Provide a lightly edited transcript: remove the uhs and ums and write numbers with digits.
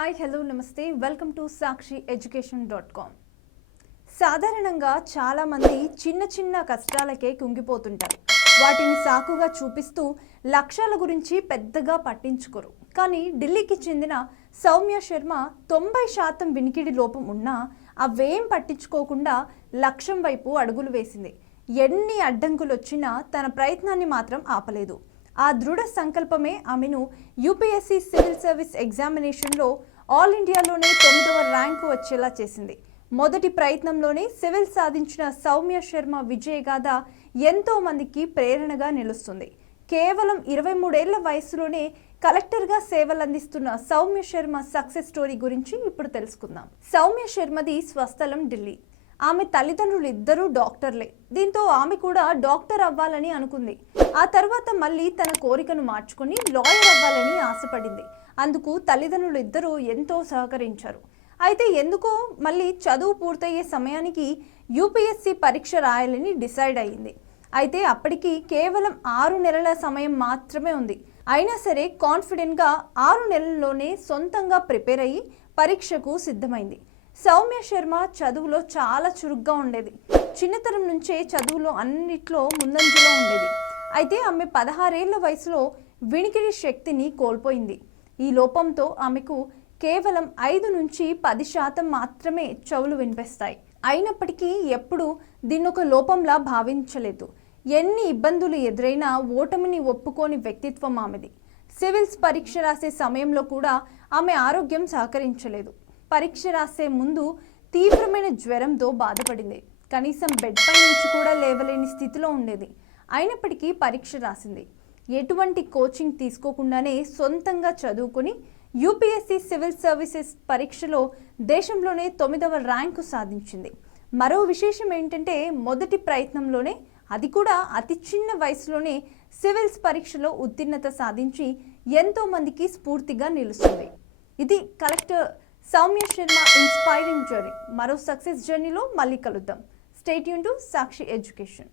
Hi hello నమస్తే welcome to sakshiyeducation.com. సాధారణంగా చాలామంది చిన్న చిన్న కష్టాలకే కుంగిపోతుంటారు. వాటిని సాకుగా చూపిస్తూ లక్ష్యాల గురించి పెద్దగా పట్టించుకోరు. కానీ ఢిల్లీకి చెందిన సౌమ్య శర్మ 90% వినికిడి లోపం ఉన్నా అవేం పట్టించుకోకుండా లక్ష్యం వైపు అడుగులు వేసింది. ఎన్ని అడ్డంకులు వచ్చినా తన ప్రయత్నాన్ని మాత్రం ఆపలేదు. ఆ దృఢ సంకల్పమే ఆమెను యూపీఎస్సీ సివిల్ సర్వీస్ ఎగ్జామినేషన్లో ఆల్ ఇండియాలోనే 9వ ర్యాంకు వచ్చేలా చేసింది. మొదటి ప్రయత్నంలోనే సివిల్ సాధించిన సౌమ్య శర్మ విజయగాథ ఎంతో మందికి ప్రేరణగా నిలుస్తుంది. కేవలం 23 ఏళ్ల వయసులోనే కలెక్టర్గా సేవలందిస్తున్న సౌమ్య శర్మ సక్సెస్ స్టోరీ గురించి ఇప్పుడు తెలుసుకుందాం. సౌమ్య శర్మది స్వస్థలం ఢిల్లీ. ఆమె తల్లిదండ్రులు ఇద్దరూ డాక్టర్లే. దీంతో ఆమె కూడా డాక్టర్ అవ్వాలని అనుకుంది. ఆ తర్వాత మళ్ళీ తన కోరికను మార్చుకుని లాయర్ అవ్వాలని ఆశపడింది. అందుకు తల్లిదండ్రులు ఇద్దరూ ఎంతో సహకరించారు. అయితే ఎందుకో మళ్ళీ చదువు పూర్తయ్యే సమయానికి యూపీఎస్సీ పరీక్ష రాయాలని డిసైడ్ అయ్యింది. అయితే అప్పటికి కేవలం 6 నెలల సమయం మాత్రమే ఉంది. అయినా సరే కాన్ఫిడెంట్గా 6 నెలల్లోనే సొంతంగా ప్రిపేర్ అయ్యి పరీక్షకు సిద్ధమైంది. సౌమ్య శర్మ చదువులో చాలా చురుగ్గా ఉండేది. చిన్నతనం నుంచే చదువులో అన్నిట్లో ముందంజలో ఉండేది. అయితే ఆమె 16 ఏళ్ల వయసులో వినికిడి శక్తిని కోల్పోయింది. ఈ లోపంతో ఆమెకు కేవలం 5 నుంచి 10% మాత్రమే చెవులు వినిపిస్తాయి. అయినప్పటికీ ఎప్పుడూ దీన్నొక లోపంలా భావించలేదు. ఎన్ని ఇబ్బందులు ఎదురైనా ఓటమిని ఒప్పుకోని వ్యక్తిత్వం ఆమెది. సివిల్స్ పరీక్ష రాసే సమయంలో కూడా ఆమె ఆరోగ్యం సహకరించలేదు. పరీక్ష రాసే ముందు తీవ్రమైన జ్వరంతో బాధపడింది. కనీసం బెడ్ పై నుంచి కూడా లేవలేని స్థితిలో ఉండేది. అయినప్పటికీ పరీక్ష రాసింది. ఎటువంటి కోచింగ్ తీసుకోకుండానే సొంతంగా చదువుకుని యూపీఎస్సీ సివిల్ సర్వీసెస్ పరీక్షలో దేశంలోనే 9వ ర్యాంకు సాధించింది. మరో విశేషం ఏంటంటే మొదటి ప్రయత్నంలోనే, అది కూడా అతి చిన్న వయసులోనే సివిల్స్ పరీక్షలో ఉత్తీర్ణత సాధించి ఎంతో మందికి స్ఫూర్తిగా నిలుస్తుంది. ఇది collector Soumya Sharma inspiring journey. మరో సక్సెస్ జర్నీలో మళ్ళీ కలుద్దాం. Stay tune to Sakshi education.